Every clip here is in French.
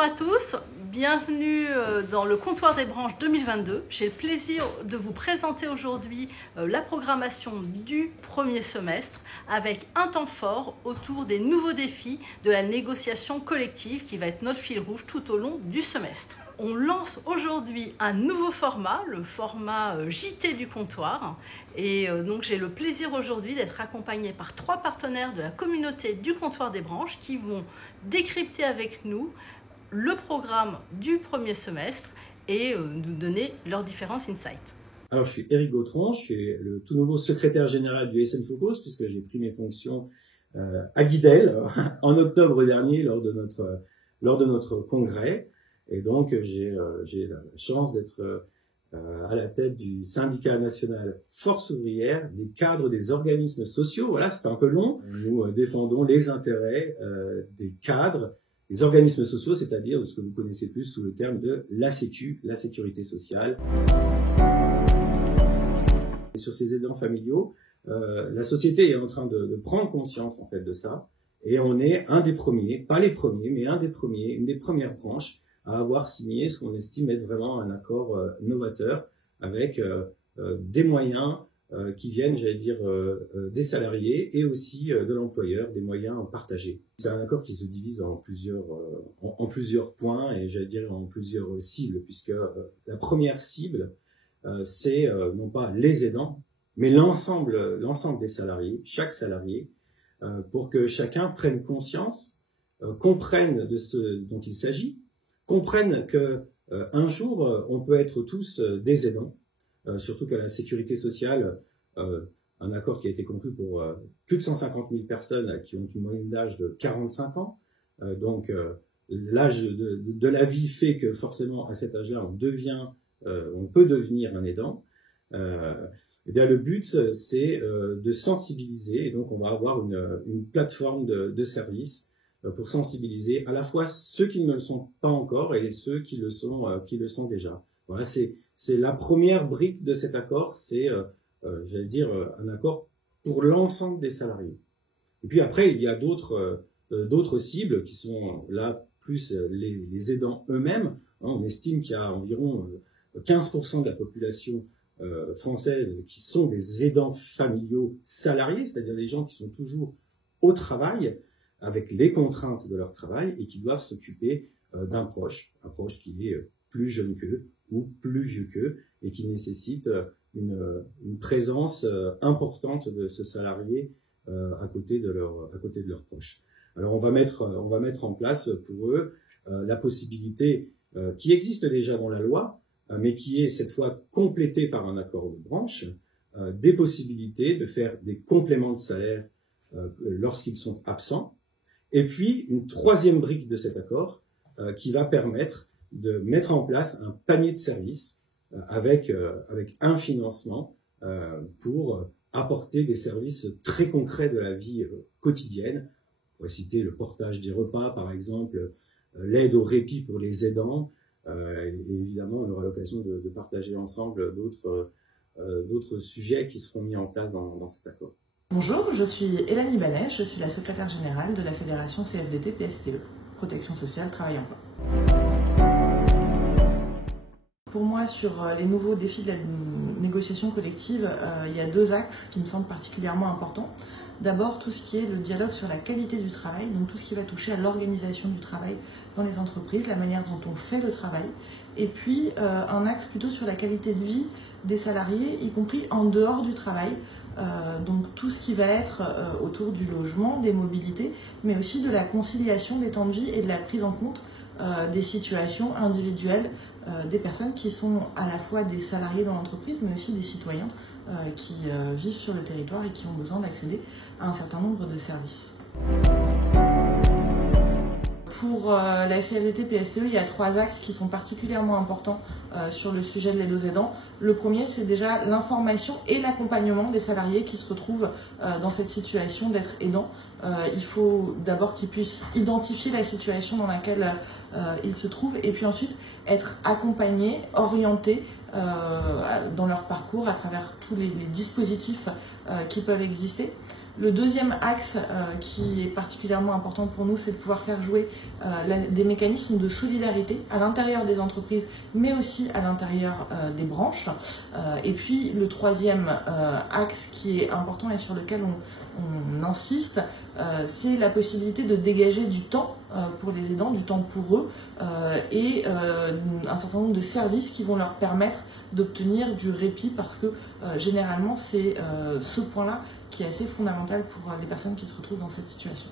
Bonjour à tous, bienvenue dans le comptoir des branches 2022. J'ai le plaisir de vous présenter aujourd'hui la programmation du premier semestre avec un temps fort autour des nouveaux défis de la négociation collective qui va être notre fil rouge tout au long du semestre. On lance aujourd'hui un nouveau format, le format JT du comptoir. Et donc j'ai le plaisir aujourd'hui d'être accompagnée par 3 partenaires de la communauté du comptoir des branches qui vont décrypter avec nous le programme du premier semestre et nous donner leurs différents insights. Alors, je suis Éric Gautron, je suis le tout nouveau secrétaire général du SN Focus, puisque j'ai pris mes fonctions à Guidel en octobre dernier lors de notre congrès. Et donc, j'ai la chance d'être à la tête du syndicat national Force ouvrière, des cadres des organismes sociaux. Voilà, c'est un peu long. Nous défendons les intérêts des cadres, des organismes sociaux, c'est-à-dire ce que vous connaissez plus sous le terme de la Sécu, la sécurité sociale. Et sur ces aidants familiaux, la société est en train de prendre conscience en fait de ça. Et on est un des premiers, pas les premiers, mais un des premiers, une des premières branches à avoir signé ce qu'on estime être vraiment un accord novateur avec des moyens qui viennent, j'allais dire, des salariés et aussi de l'employeur, des moyens partagés. C'est un accord qui se divise en plusieurs points et j'allais dire en plusieurs cibles, puisque la première cible, c'est non pas les aidants, mais l'ensemble des salariés, chaque salarié, pour que chacun prenne conscience, comprenne de ce dont il s'agit, comprennent que un jour on peut être tous des aidants, surtout qu'à la sécurité sociale, un accord qui a été conclu pour plus de 150 000 personnes qui ont une moyenne d'âge de 45 ans. Donc l'âge de la vie fait que forcément à cet âge-là on peut devenir un aidant. Eh bien le but c'est de sensibiliser et donc on va avoir une plateforme de services pour sensibiliser à la fois ceux qui ne le sont pas encore et ceux qui le sont déjà. Voilà, c'est la première brique de cet accord, c'est j'allais dire un accord pour l'ensemble des salariés. Et puis après il y a d'autres cibles qui sont là plus les aidants eux-mêmes. On estime qu'il y a environ 15% de la population française qui sont des aidants familiaux salariés, c'est-à-dire les gens qui sont toujours au travail avec les contraintes de leur travail et qui doivent s'occuper d'un proche, un proche qui est plus jeune qu'eux ou plus vieux qu'eux et qui nécessite une présence importante de ce salarié à côté de leur proche. Alors on va mettre en place pour eux la possibilité qui existe déjà dans la loi, mais qui est cette fois complétée par un accord de branche, des possibilités de faire des compléments de salaire lorsqu'ils sont absents. Et puis, une troisième brique de cet accord qui va permettre de mettre en place un panier de services avec un financement pour apporter des services très concrets de la vie quotidienne. On va citer le portage des repas, par exemple, l'aide au répit pour les aidants. Et évidemment, on aura l'occasion de partager ensemble d'autres sujets qui seront mis en place dans cet accord. Bonjour, je suis Hélène Ibanez, je suis la secrétaire générale de la fédération CFDT PSTE, Protection Sociale, Travail Emploi. Pour moi, sur les nouveaux défis de la négociation collective, il y a 2 axes qui me semblent particulièrement importants. D'abord, tout ce qui est le dialogue sur la qualité du travail, donc tout ce qui va toucher à l'organisation du travail dans les entreprises, la manière dont on fait le travail. Et puis, un axe plutôt sur la qualité de vie des salariés, y compris en dehors du travail. Donc tout ce qui va être autour du logement, des mobilités, mais aussi de la conciliation des temps de vie et de la prise en compte des situations individuelles des personnes qui sont à la fois des salariés dans l'entreprise, mais aussi des citoyens qui vivent sur le territoire et qui ont besoin d'accéder à un certain nombre de services. Pour la CFDT PSTE, il y a 3 axes qui sont particulièrement importants sur le sujet de l'aide aux aidants. Le premier, c'est déjà l'information et l'accompagnement des salariés qui se retrouvent dans cette situation d'être aidants. Il faut d'abord qu'ils puissent identifier la situation dans laquelle ils se trouvent et puis ensuite être accompagnés, orientés dans leur parcours à travers tous les dispositifs qui peuvent exister. Le deuxième axe qui est particulièrement important pour nous, c'est de pouvoir faire jouer des mécanismes de solidarité à l'intérieur des entreprises, mais aussi à l'intérieur des branches. Et puis le troisième axe qui est important et sur lequel on insiste, c'est la possibilité de dégager du temps pour les aidants, du temps pour eux, et un certain nombre de services qui vont leur permettre d'obtenir du répit, parce que généralement c'est ce point-là qui est assez fondamental pour les personnes qui se retrouvent dans cette situation.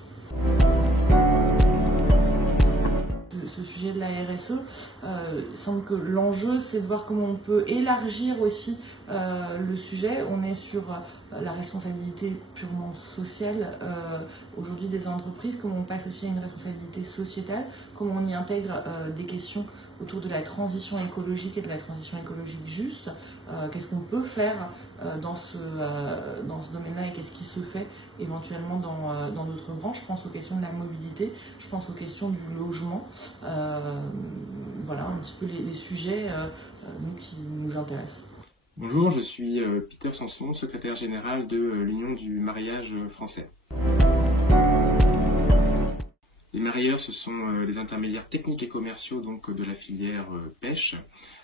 Ce sujet de la RSE, il semble que l'enjeu, c'est de voir comment on peut élargir aussi le sujet. On est sur la responsabilité purement sociale aujourd'hui des entreprises, comment on passe aussi à une responsabilité sociétale, comment on y intègre des questions autour de la transition écologique et de la transition écologique juste. Qu'est-ce qu'on peut faire dans ce domaine-là et qu'est-ce qui se fait éventuellement dans d'autres branches. Je pense aux questions de la mobilité, je pense aux questions du logement. Voilà un petit peu les sujets qui nous intéressent. Bonjour, je suis Peter Sanson, secrétaire général de l'Union du mariage français. Les marieurs, ce sont les intermédiaires techniques et commerciaux donc, de la filière pêche.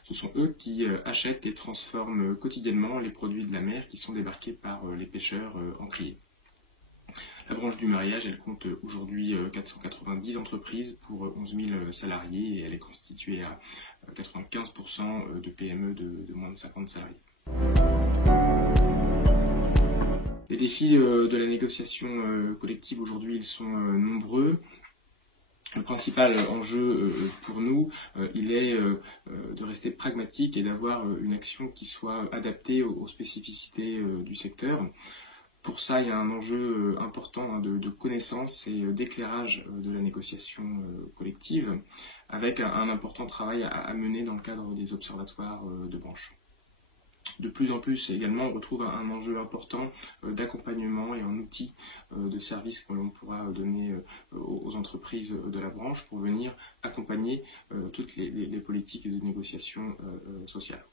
Ce sont eux qui achètent et transforment quotidiennement les produits de la mer qui sont débarqués par les pêcheurs encriers. La branche du mariage, elle compte aujourd'hui 490 entreprises pour 11 000 salariés et elle est constituée à 95% de PME de moins de 50 salariés. Les défis de la négociation collective aujourd'hui, ils sont nombreux. Le principal enjeu pour nous, il est de rester pragmatique et d'avoir une action qui soit adaptée aux spécificités du secteur. Pour ça, il y a un enjeu important de connaissance et d'éclairage de la négociation collective, avec un important travail à mener dans le cadre des observatoires de branche. De plus en plus également, on retrouve un enjeu important d'accompagnement et en outils de services que l'on pourra donner aux entreprises de la branche pour venir accompagner toutes les politiques de négociation sociale.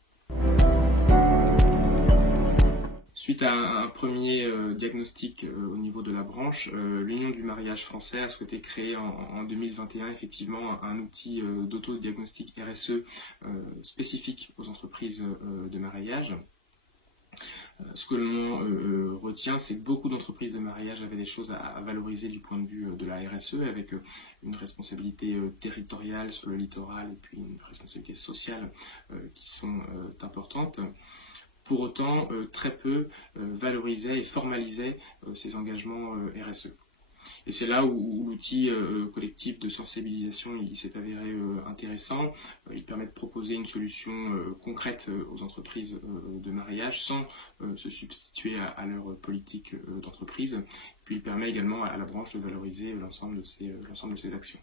Suite à un premier diagnostic au niveau de la branche, l'Union du mariage français a souhaité créer en 2021 effectivement un outil d'autodiagnostic RSE spécifique aux entreprises de mariage. Ce que l'on retient, c'est que beaucoup d'entreprises de mariage avaient des choses à valoriser du point de vue de la RSE, avec une responsabilité territoriale sur le littoral et puis une responsabilité sociale qui sont importantes. Pour autant, très peu valorisaient et formalisaient ces engagements RSE. Et c'est là où l'outil collectif de sensibilisation s'est avéré intéressant. Il permet de proposer une solution concrète aux entreprises de mariage sans se substituer à leur politique d'entreprise. Puis il permet également à la branche de valoriser l'ensemble de ces actions.